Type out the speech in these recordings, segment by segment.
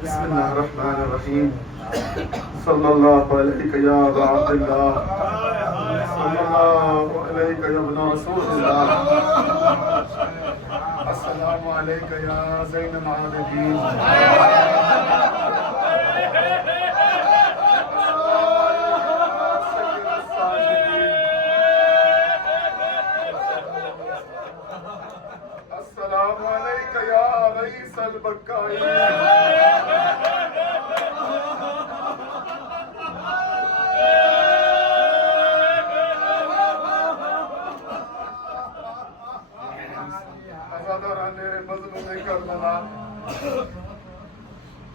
बिस्मिल्लाहिर्रहमानिर्रहीम। सल्लल्लाहु अलैहि या अबा अब्दुल्लाह, सल्लल्लाहु अलैहि या इब्न रसूलिल्लाह, अस्सलामु अलैका या ज़ैनल आबिदीन, अस्सलामु अलैका या रईसल बक्काईन।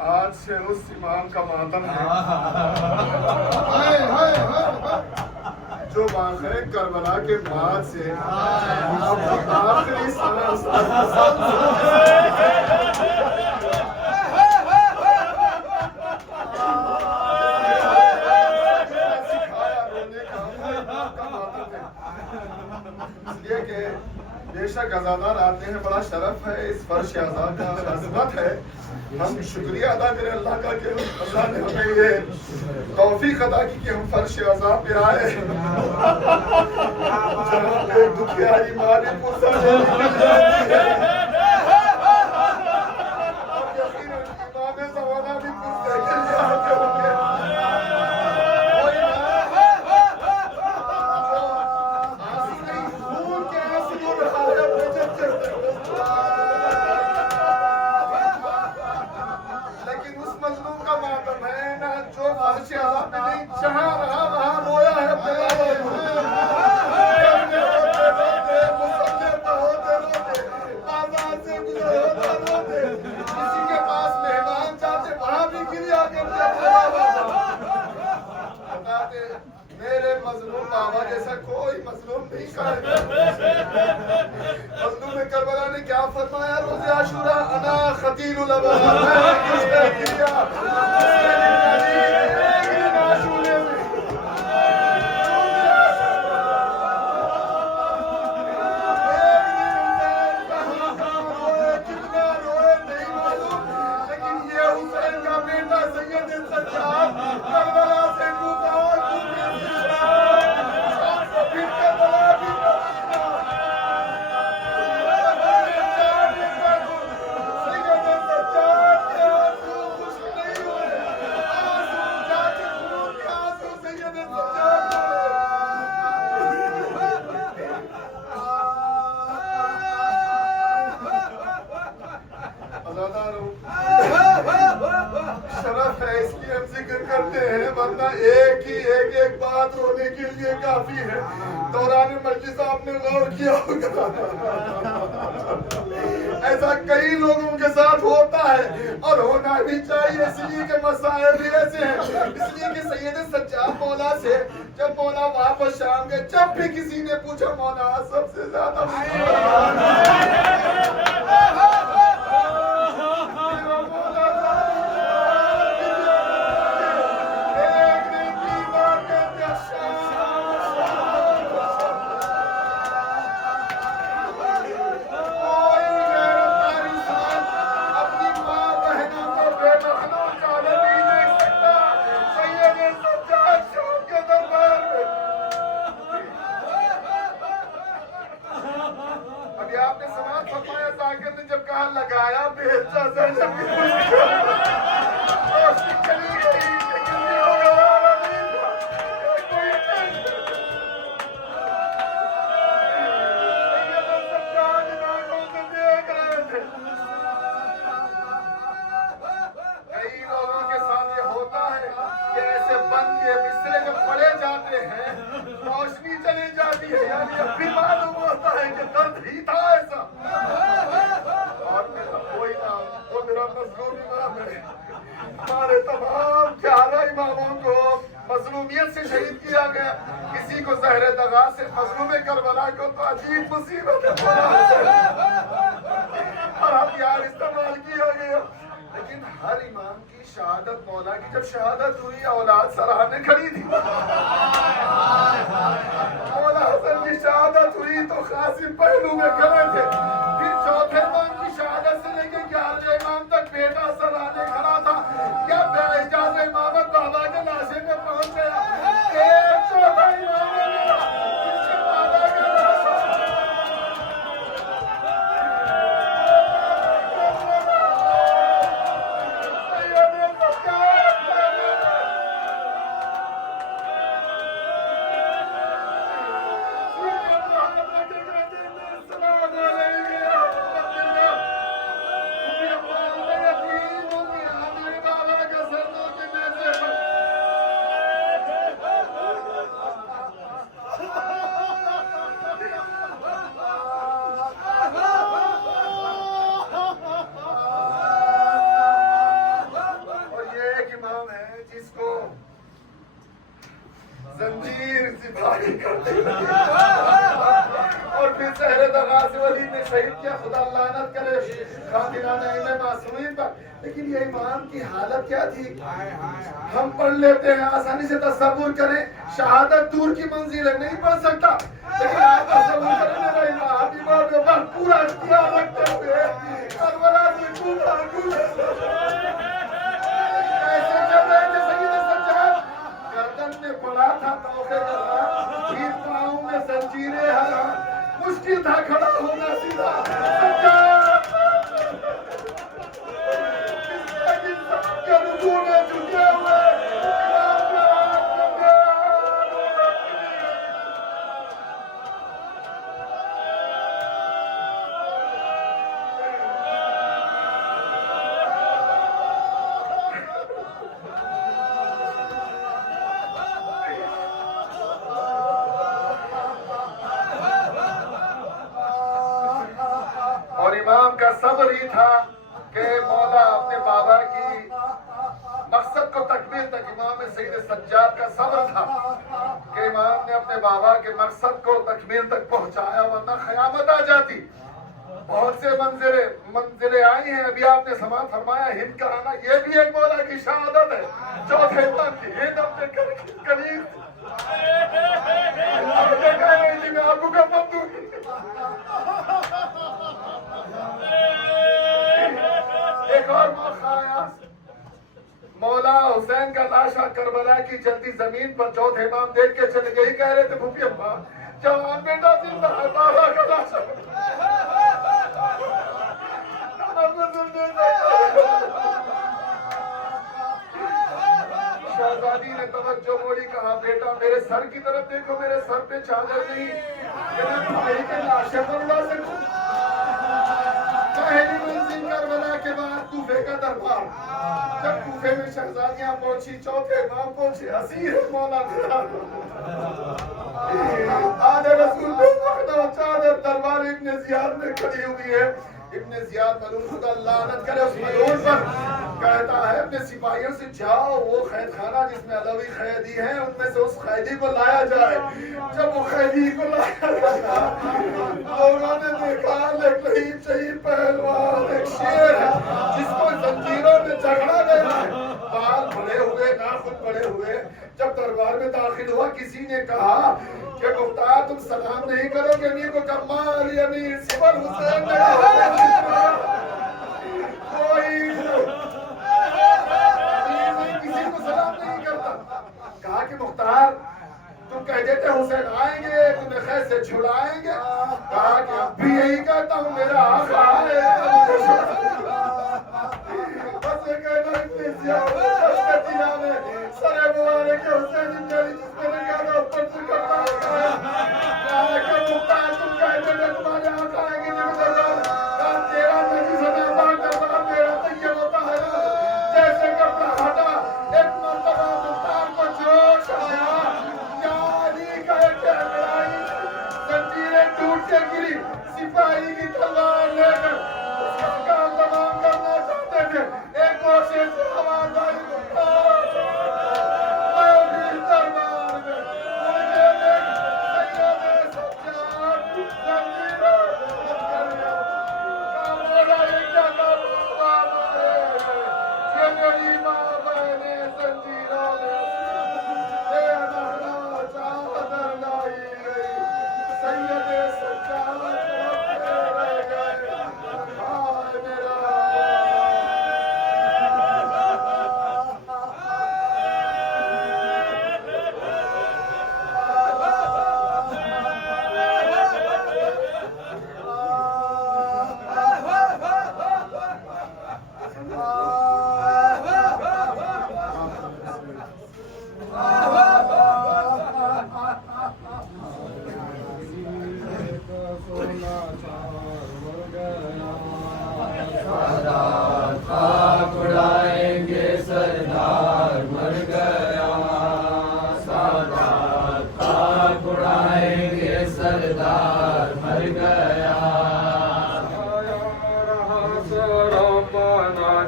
आज से उस इमाम का मातम है जो वाक़े करबला के बाद से आखिरी बेशक अज़ादार आते हैं, बड़ा शरफ है, इस फर्श आज़ाद का अज़मत है। हम शुक्रिया अदा करें अल्लाह का कि अल्लाह ने हमें ये तौफीक अदा की कि हम फर्श आज़ाद पे आए। जहाँ एक दुखियारी माँ भी पुरसा मेरे मजलूम बाबा जैसा कोई मजलूम नहीं कर। मजलूम करबला ने क्या फरमाया रोज़े आशूरा, अना खतीलुल शरफ है, इसलिए हम जिक्र करते हैं, वरना एक बात रोने के लिए काफी है। दौरान मजलिस आपने गौर किया होगा, ऐसा कई लोगों के साथ होता है और होना भी चाहिए, इसलिए के मसाइल भी ऐसे हैं। इसलिए कि सैयद सज्जाद मौला से जब मौला वापस शाम के जब भी किसी ने पूछा मौला सबसे ज्यादा जब कहा लगाया बेहतर चली गई कई लोगों के साथ ये होता है कि ऐसे बंद के बिस्तरे में पड़े जाते हैं, रोशनी चली जाती है, यानी अब भी मालूम होता है कि दर्द ही था ऐसा। और मेरा कोई नाम वो मेरा मजलूम इमाम है। हमारे तमाम प्यारा इमामों को मजलूमियत से शहीद किया गया, किसी को जहर दगा से, मजलूम करबला को तो अजीब मुसीबत है और हम यार इस्तेमाल किया गया। लेकिन हर इमाम की शहादत, मौला की जब शहादत हुई औलाद सराहने खड़ी थी। मौला हसन की शहादत हुई तो कासिम पहलू में खड़े थे। फिर चौथे इमाम की शहादत से लेकर 11वें इमाम तक बेटा सराहने खड़ा था। जंजीर सिपाही करते और फिर शहर दगाज़वली में शहीद किया। खुदा लानत करे खातिराना इल्म मासूमीन पर। लेकिन ये इमाम की हालत क्या थी? हम पढ़ लेते हैं, आसानी से तसव्वुर करें, शहादत दूर की मंजिल है, नहीं पढ़ सकता, लेकिन आप तसव्वुर करें मेरा इमाम पूरा इख्तियार रखते हुए करबला से कूदा ऐसे चल रहे थे। सैयद सज्जाद गर्दन में पड़ा था तौफे करना, फिर पाँव में जंजीरें हरा, मुश्किल था खड़ा होना सीधा। सज्जाद के रुकू में झुके हुए और इमाम का सब्र ही था कि मौला अपने बाबा की मकसद को तकमील तक, इमाम सैयद सज्जाद का सब्र था कि इमाम ने अपने बाबा के मकसद को तकमील तक पहुंचाया, वरना क़यामत आ जाती। बहुत से मंजिलें आई हैं, अभी आपने समाज फरमाया हिंद का आना, ये भी एक मौला की शहादत है। चौथे इमाम की हिंद अपने करीब आपको का एक और मौका आया, मौला हुसैन का लाशा करबला की जल्दी जमीन पर चौथे इमाम देख के चले गए। कह रहे थे भूपी अम्मा जवान बेटा जिंदा है, बाबा का लाशा शहजादी ने तवज्जो मोड़ी, कहा बेटा मेरे सर की तरफ देखो, मेरे सर पे चादर नहीं, भाई के लाशे पर उड़ा सकूं। पहली मंजिल करबला के बाद कूफे का दरबार, जब कूफे में शहजादियां पहुंची, चौथे इमाम पहुंचे, हसीर मौला आधे रसूल चादर दरबार इब्ने जियाद में खड़ी हुई है। इब्ने जियाद मलून खुदा लानत करे उस मलून पर, कहता है अपने सिपाहियों से जाओ वो कैद खाना जिसमें अलवी कैदी हैं उनमें से उस कैदी को लाया जाए। जब वो कैदी को लाया गया, लोगों ने देखा एक शहीद पहलवान, एक शेर है जिसको जंजीरों में झगड़ा गया है, बाल बड़े हुए, नाखून बड़े हुए। जब दरबार में दाखिल हुआ, किसी ने कहा कि मुख्तार तुम सलाम नहीं करोगे अमीर को? कमाल अमीर सिमर हुसैन ने कोई किसी को सलाम नहीं करता। कहा कि मुख्तार तुम कह देते हुसैन आएंगे तुम्हें खैर से छुड़ाएंगे। कहा कि अब भी यही कहता हूँ मेरा आका है। बस ये कहना सरे बुआरे के हुसैन मेरी जिसमें ज्यादा ऊपर से करता है। मुख्तार तुम कह देते तुम्हारे आका आएंगे तेरा मेरी सदा बात करना मेरा तो ये होता है ना जैसे कपड़ा हटा एक मरतबा मुख्तार को जोश आया, यारी कहे के लड़ाई, जंजीरें टूट के गिरी, सिपाही की तलवार लेकर उसका काम तमाम करना चाहते थे। एक गोशे से आवाज आई, मुख्तार दरबार में मुझे देख सैयद सज्जाद जंजीरों मेरी माँ मैंने जंजीरों में चादर लाई गई, सैयद सज्जाद रह गए हाय मेरा।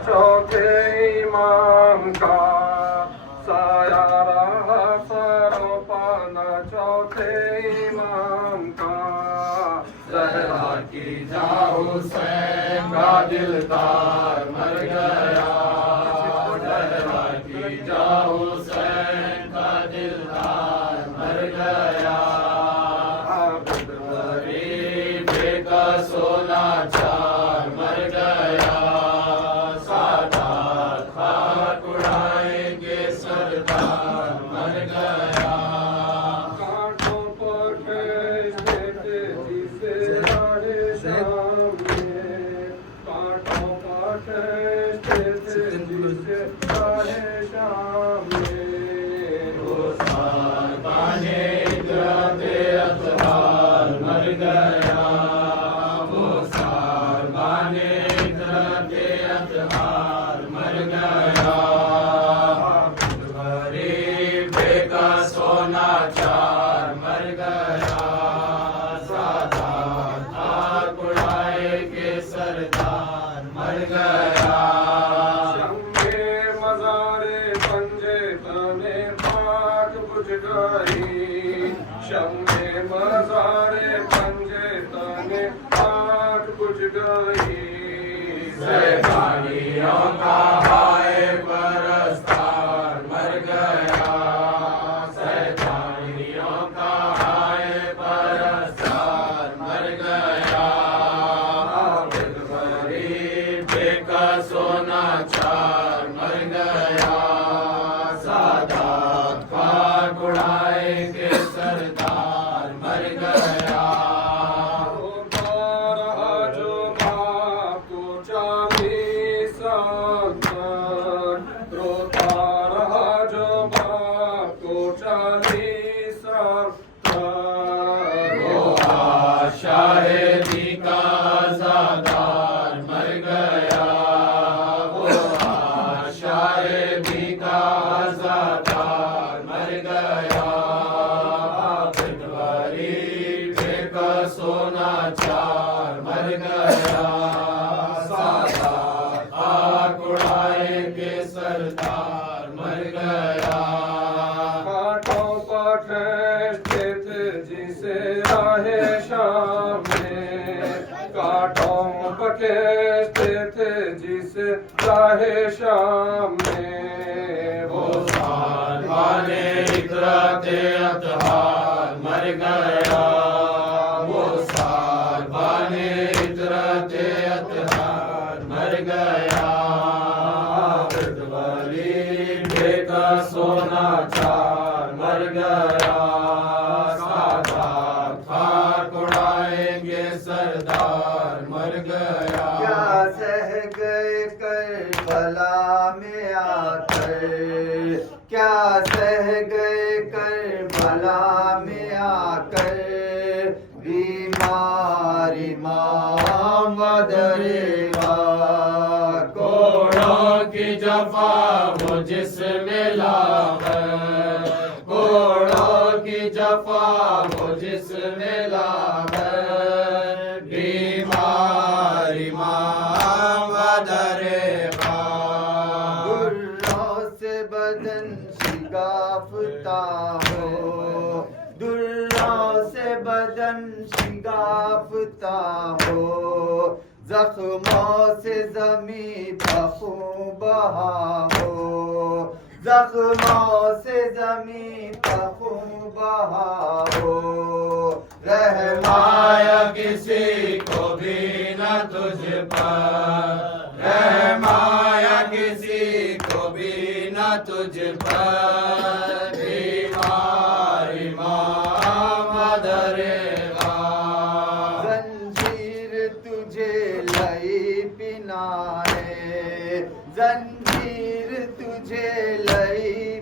चो स्थित जिसे चाहे शाम में। वो सार बाने इतराते अतहार मर गया। वो सार बाने इतराते अतहार मर गया। गरीब का सोना चार मर गया। सादात कुड़ाए के सरदार मर गया। शम्मे मज़ारे पंजे तने पाक बुझ गई। शम्मे मज़ारे पंजे तने पाक बुझ गई। सैतानियों का हाय परस्तार मर गया। सैतानियों का हाय परस्तार मर गया। आबिद गरीब का सोना चार मर गया। सादात खाक उड़ाए के सरदार मर गया। रोता रहा जो बाप को 40 साल तक। रोता रहा जो बाप को 40 साल तक। वो शाहिदी का आज़ादार मर गया। वो शाहिदी का आज़ादार मर गया। आबिद गरीब का सोना चार मर गया। सादात खाक उड़ाए के सरदार मर गया। कांटों पर ठहरते थे जिसे राहे शाम में। कांटों पर ठहरते थे जिसे राहे शाम में। वो सार बाने इतराते अतहार मर गया। वो सार बाने इतराते अतहार मर गया। आबिद गरीब का सोना चार मर गया। सादात खाक उड़ाएंगे सरदार मर गया। क्या सह गए करबला में आकर। क्या सह गए करबला में आकर। बीमार इमाम दरेगा। कोड़ों की जफा वो जिसमें लागर। कोड़ों की जफा वो जिसमें लागर। बीमार इमाम दरेगा। दुर्रों से बदन शिगाफ्ता हो। दुर्रों से बदन शिगाफ्ता हो। जख्मों से ज़मीं पर खून बहा हो। जख्मों से ज़मीं पर खून बहा हो। रहमाया किसी को भी न तुझ पर। रहमाया किसी को भी न तुझ पर। बीमार इमाम दरेगा। जंजीर तुझे लई पिनाए। जंजीर तुझे लई